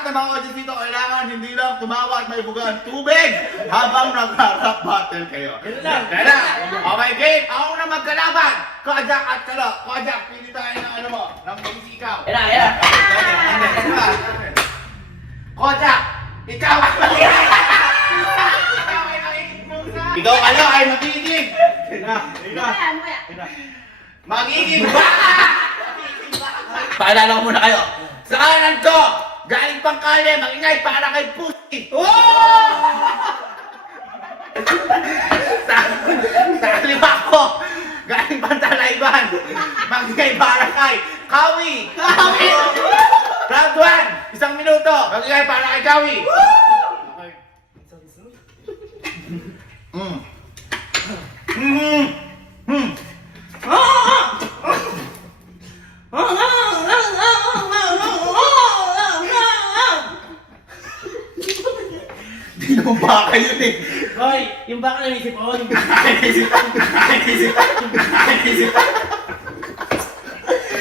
lahat ng mga audience dito, kailangan hindi lang tumawa at may bugaan tubig habang nag-rap battle kayo. Kaya, okay game, ako na magkalaban. Kajak at Kalo. Kajak, pili tayo ng ano mo, ng easy ikaw. Yan. Kajak, ikaw ay ikaw ano ay magiging. Magiging baka! Paalala ko muna kayo. Sa kanan ko, galing pang kale, magingay para kay pussy. Sa kaliwa ko, galing pang talayban, magingay para kay Kawi. Round 1, 1 minuto, magingay para kay Kawi. Hindi naman baka yun eh. Hoy, yung baka naisip ko, yung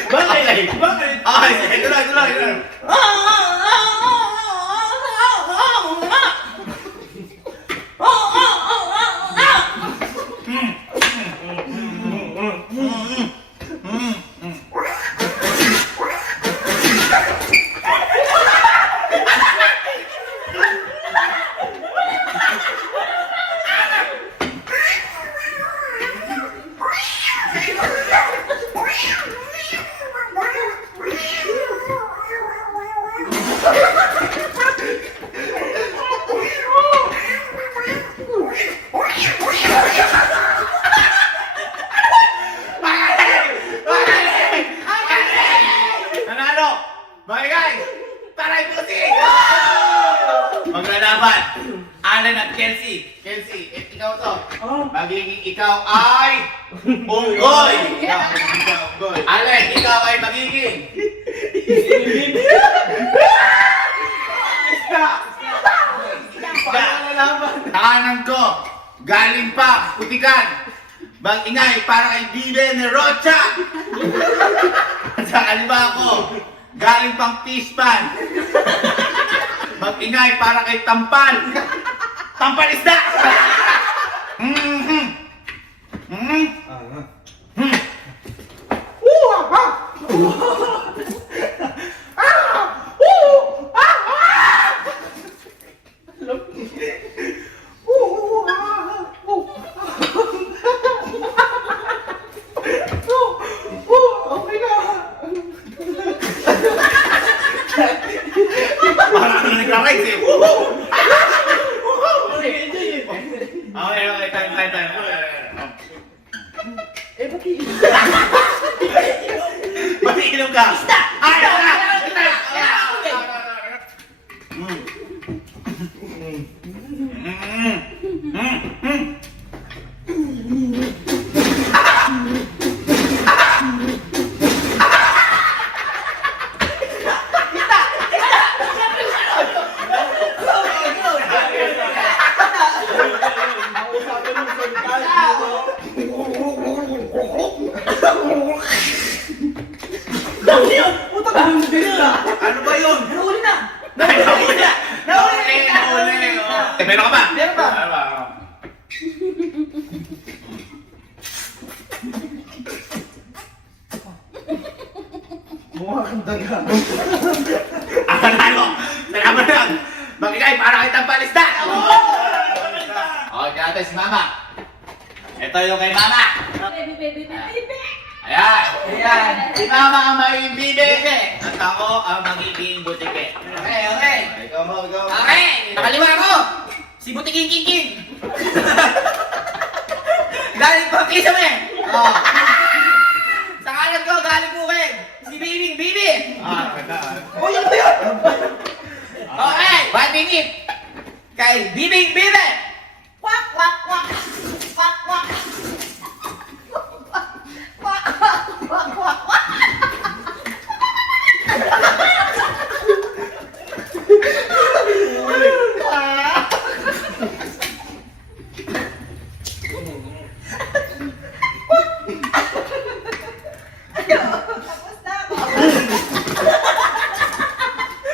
Bakit? Okay, ito lang. Nanalo! Bagay! Taray puti! Maglalaban! Alan at Kelsey! Kelsey, ikaw to. Magiging ikaw ay unggoy! Alan, ikaw ay magiging kanan ko, galing pa, putikan. Mag-ingay para kay Bibe ni Rocha. Sa kaliwa ko, galing pang pispan. Mag-ingay para kay Tampal. Tampal isda! Parang nag-right eh. Okay, time. Ba't iinom ka? Ay! Ano ba yun? Nahuli na! Nahuli! Meron ka ba? Meron ba? Mukha kang daga. Ang nanalo! Nalaman lang! Magigay para kay Tampalisda! Okay, natin si Mama. Ito yung kay Mama. Ayan. Si Mama ang may bibe. At ako ang magiging butike. Okay. Ikaw mo. Okay! Nakaliwa ko! Si Butiking King! Galing pa Kisame! Sa kanan ko, galing po kayo! Si Bibing Bibi! Oh, yun ba yun? Okay! 1 minute! Kay Bibing Bibi! Kwak! Kwak! Kwak! Kwak! Kwak! Kwak! Kwak! Kwak! Kwak!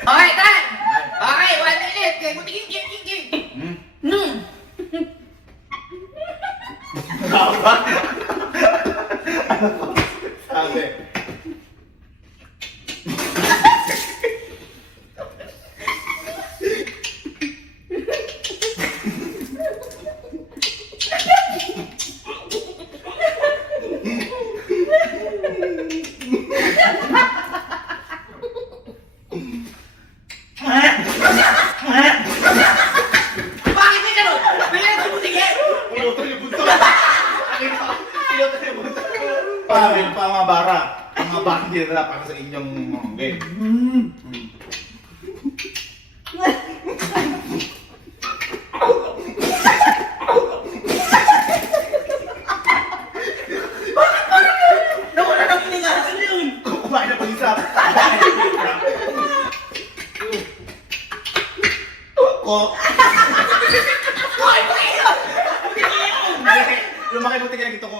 Okay, time! Dapat. Sabi. Bakit may ganun? Bigyan ko sige! Pinutol yung buntot. Nakita ko, pinutol yung buntot. Pamil, pamabara. Pamabara din na para sa inyong mga game. Nawala ng hininga! Ano yun? Kumain na pag-isa. Ko. Ay, bakit yun? Lumaki buti ka na gito ko.